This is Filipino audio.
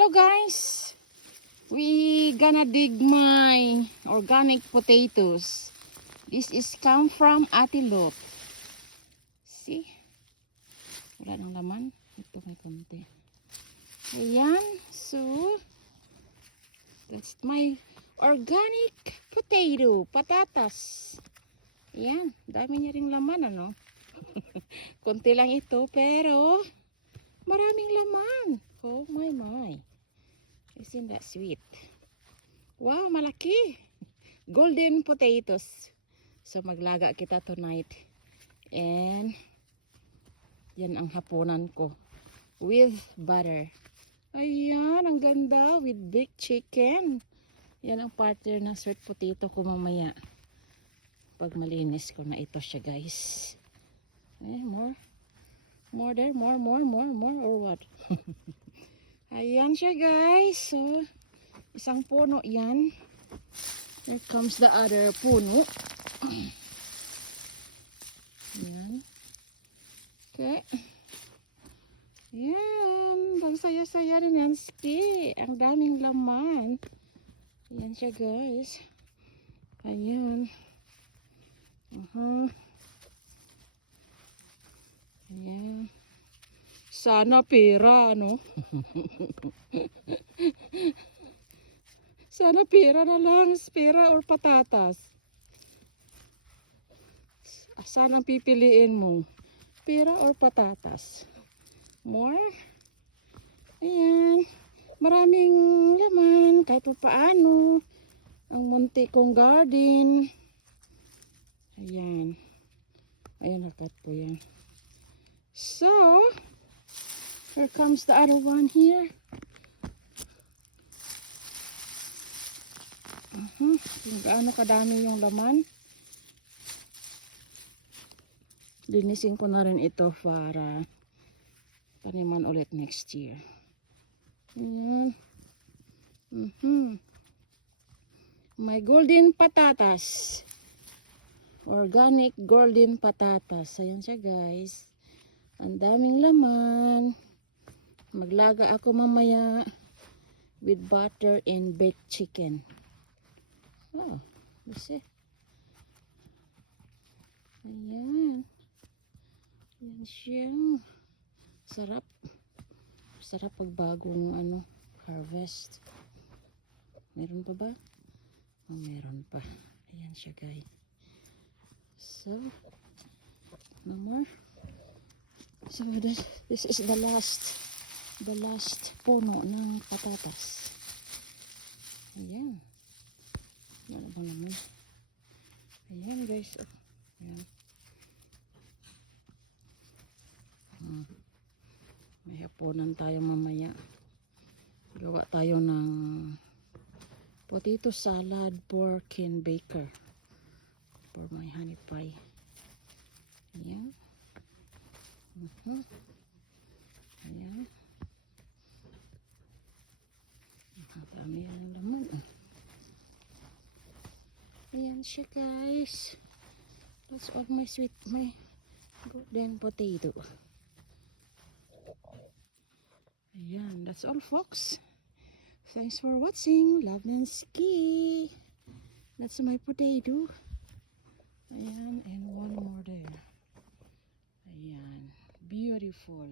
Hello guys, we gonna dig my organic potatoes. This is come from Ate Lot. See? Wala nang laman. Ito may konti. Ayan. So, that's my organic potato. Patatas. Ayan. Dami niya ring laman, ano? Konti lang ito, pero maraming laman. Oh my. Isn't that sweet? Wow, malaki. Golden potatoes. So maglaga kita tonight. And yan ang hapunan ko. With butter. Ayan, ang ganda. With baked chicken. Yan ang partner ng sweet potato ko mamaya. Pag malinis ko na ito siya, guys. Eh, more there, more or what? Ayan siya, guys. So, isang puno yan. Here comes the other puno. Ayan. Okay. Ayan. Ang saya-saya rin yan. Ski. Ang daming laman. Ayan siya, guys. Ayan. Ayan. Sana pera, no? Sana pera na lang. Pera or patatas. Saan ang pipiliin mo? Pera or patatas? More? Ayan. Maraming laman. Kahit pa paano. Ang munti kong garden. Ayan. Ayan, nakat po yan. So, here comes the other one here. Kung gaano kadami yung laman. Linisin ko na rin ito para taniman ulit next year. Ayan. My golden patatas. Organic golden patatas. Ayan siya, guys. Ang daming laman. Maglaga ako mamaya with butter and baked chicken. Oh, you see? Ayan. Ayan siya. Sarap. Sarap pag bagong harvest. Meron pa ba? Oh, meron pa. Ayan siya, guys. So, no more. So, this is the last puno ng patatas. Ayan. Wala ba naman? Ayan, guys. Ayan. May hapunan tayo mamaya. Gawa tayo ng potato salad, pork and baker for my honey pie. Ayan. Ayan. Dami yan naman. Ayan siya, guys. That's all my golden potato. Ayan, that's all, folks. Thanks for watching. Love and ski. That's my potato. Ayan, and one more there. Ayan, beautiful.